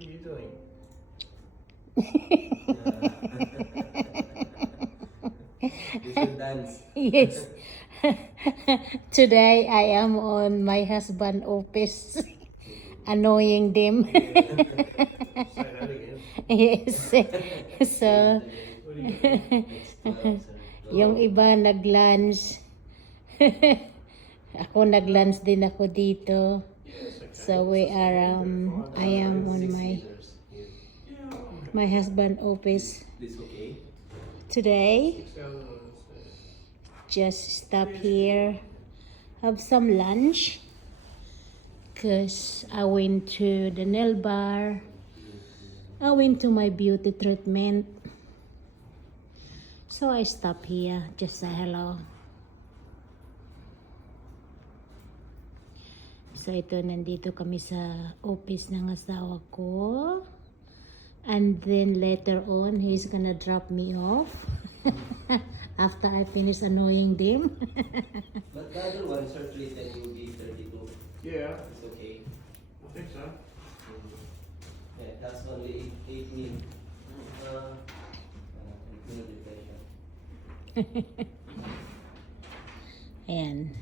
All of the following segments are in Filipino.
are you doing? You should dance. Yes. Today I am on my husband office annoying them. Say that again. Yes. So What are you doing? Next to yung iba nag-lunch. Ako nag-lunch din ako dito. So we are I am on my husband office This okay? today. 6,000. Just stop here, have some lunch, cause I went to the nail bar. I went to my beauty treatment. So I stop here, just say hello. So ito, nandito kami sa office ng asawa ko. And then later on, he's gonna drop me off. After I finish annoying them. But the other one, sir, please, then you will be 32. Yeah, It's okay. I think so. Yeah, that's only 8 mil. Include depression. Ayan.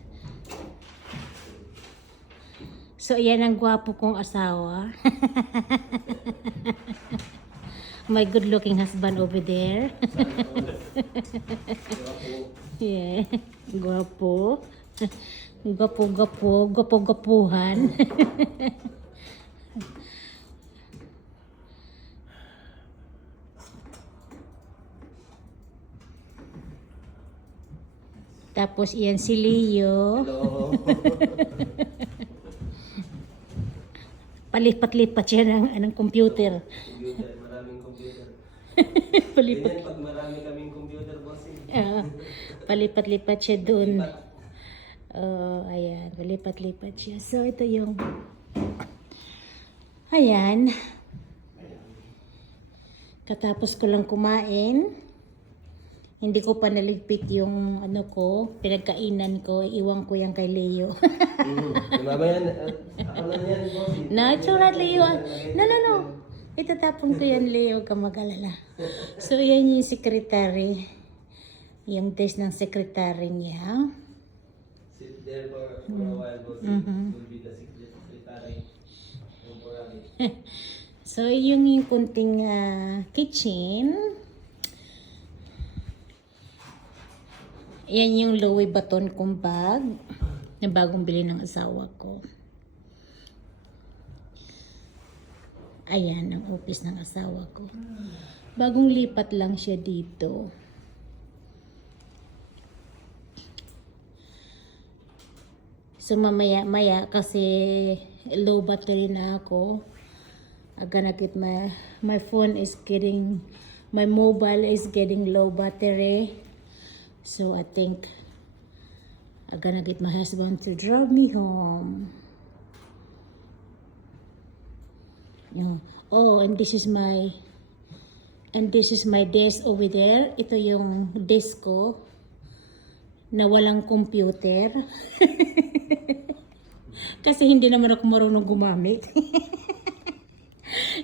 So, yan ang gwapo kong asawa. My good-looking husband over there. Yeah. Gwapo. Gwapo-gwapo. Gwapo-gwapuhan. Tapos, iyan si Leo. Hello. Palipat-lipat siya ng computer. Computer, maraming computer. Palipat. Ganyan pag marami kaming computer, bossing. Palipat-lipat siya dun. Lipat. Ayan. Palipat-lipat siya. So, ito yung... Ayan. Katapos ko lang kumain. Hindi ko pa naligpit yung ano ko, pinagkainan ko. Iwan ko yan kay Leo. Mamaya, ako lang yan, bossing. No, it's alright, Leo. No. Itatapon ko yan, Leo, ka mag-alala. So, yan yung secretary. Yung test ng secretary niya. Sit there for a while, bossing. Will be the secretary. Temporary. So, yung kunting kitchen. Yan yung Louis Vuitton kong bag na bagong bili ng asawa ko. Ayan, ang office ng asawa ko. Bagong lipat lang siya dito. So mamaya-maya kasi low battery na ako. I'm gonna get my phone is getting, my mobile is getting low battery. So I think I'm gonna get my husband to drive me home. Yeah. Oh, and this is my desk over there. Ito yung desk ko na walang computer. Kasi hindi naman ako marunong gumamit.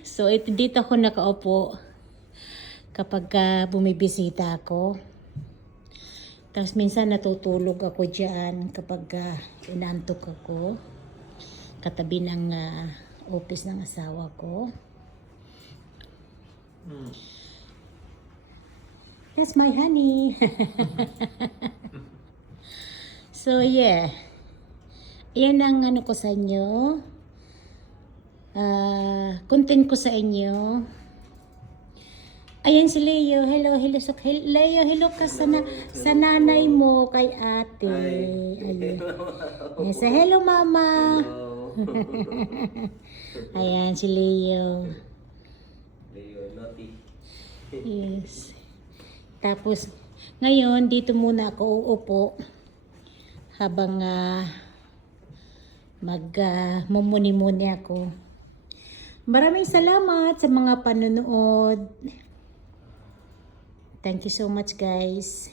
So dito ako nakaupo kapag bumibisita ako. Tapos minsan natutulog ako dyan kapag inantok ako. Katabi ng office ng asawa ko. That's my honey. So yeah. Yan ang ano ko sa inyo. Content ko sa inyo. Ayan si Leo. Hello. Leo, hello ka sa nanay mo, kay ate. Ayan. Say hello, mama. Hello. Ayan si Leo. Leo, naughty. Yes. Tapos, ngayon, dito muna ako uupo habang mumuni-muni ako. Maraming salamat sa mga panonood. Thank you so much, guys.